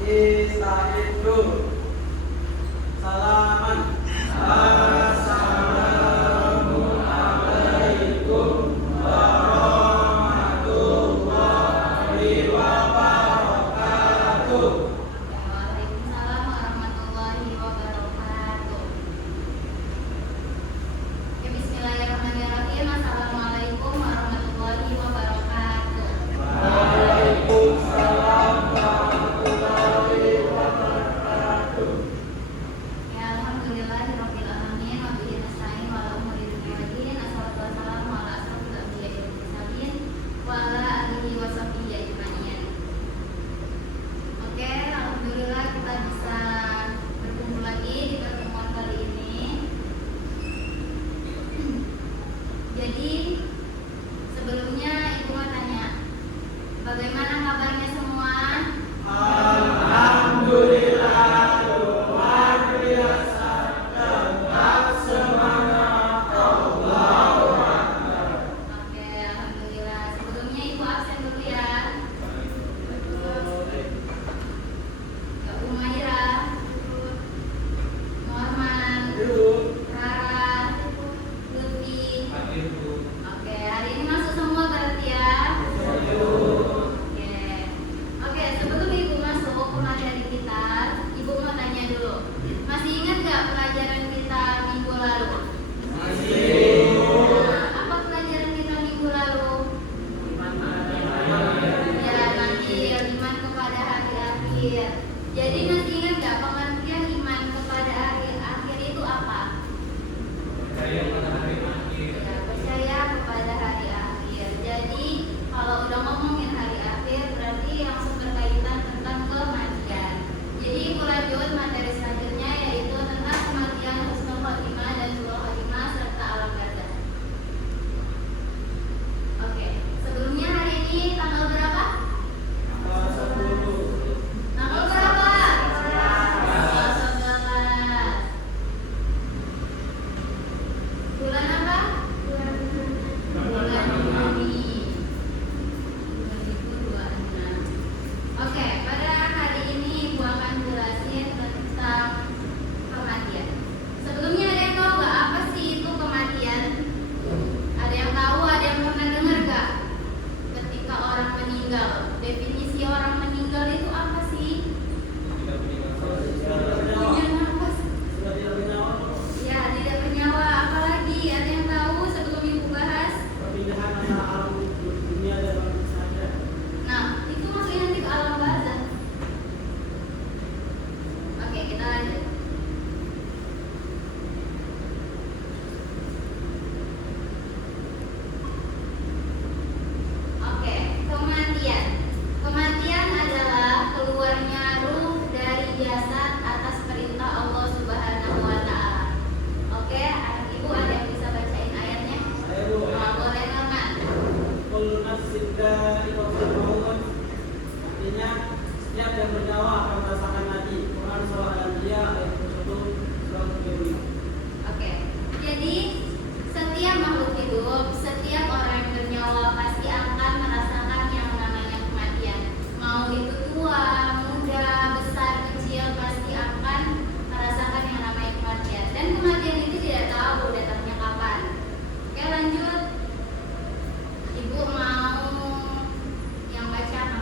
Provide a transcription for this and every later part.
Istaizu. Salaman. Assalamualaikum warahmatullahi wabarakatuh. Waalaikumsalam warahmatullahi wabarakatuh. Ya, bismillahirrahmanirrahim. Assalamualaikum warahmatullahi wabarakatuh. Waalaikumsalam warahmatullahi wabarakatuh. Ya, alhamdulillahirabbil alamin wa bihi nasta'in wa ala umuri dunya wa din. Assalatu wassalamu ala asrofil anbiya'i wal mursalin wa ala alihi wa sahbihi ajma'in. Oke, alhamdulillah kita bisa berkumpul lagi di pertemuan kali ini. Jadi sebelumnya Ibu mau tanya, bagaimana kabarnya semua? Alhamdulillah, luar biasa, tetap semangat, Allahu Akbar. Oke, alhamdulillah. Sebelumnya Ibu absen dulu ya. Kak Umaira, Norman, Rara, Lutfi. Oke, hari ini masuk semua berarti ya. Oke, sebelum Ibu masuk ke materi kita, Ibu mau tanya dulu. Masih ingat nggak pelajaran kita minggu lalu? Nah, apa pelajaran kita minggu lalu? Ya, nanti iman kepada hari akhir. Jadi masih ingat nggak pengertian iman kepada hari akhir itu apa? Ya, percaya kepada hari akhir. Jadi kalau udah ngomongin hari akhir berarti langsung berkaitan tentang kematian. Jadi Ibu lanjut materi selanjutnya yaitu tentang kematian, husnul khotimah dan su'ul khotimah serta alam barzakh. Oke, sebelumnya hari ini tanggal berapa? Tanggal berapa? Tanggal 11. Bulan apa? Bulan Juni 2026. Oke, pada hari ini Ibu akan jelasin tentang kematian. Sebelumnya ada yang tahu nggak apa sih itu kematian? Ada yang tahu? Ada yang pernah dengar nggak? Ketika orang meninggal, definisi orang meninggal itu apa sih? Punya nafas. Ya, tidak bernyawa. Apalagi ada yang tahu sebelum Ibu bahas? Perpindahan antara alam dunia dan alam saja. Nah, itu maksudnya nanti ke alam barzakh. Oke, kita lanjut. Oke, kematian. Kematian adalah keluarnya ruh dari jasad atas perintah Allah Subhanahu wa taala. Oke, anak Ibu ada yang bisa bacain ayatnya? Saya Bu, Boleh Norman. kullu nafsin dha'iqatul maut. Artinya setiap yang bernyawa akan merasakan mati. Quran surah Al-Anbiya ayat 1 surah 35. Oke, jadi setiap makhluk hidup, setiap orang yang bernyawa pasti akan merasakan yang namanya kematian. Mau itu tua, muda, besar, kecil, pasti akan merasakan yang namanya kematian. Dan kematian itu tidak tahu datangnya kapan. Oke, lanjut. Ibu mau yang baca apa?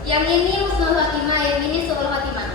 Yang ini husnul khotimah, yang ini su'ul khotimah.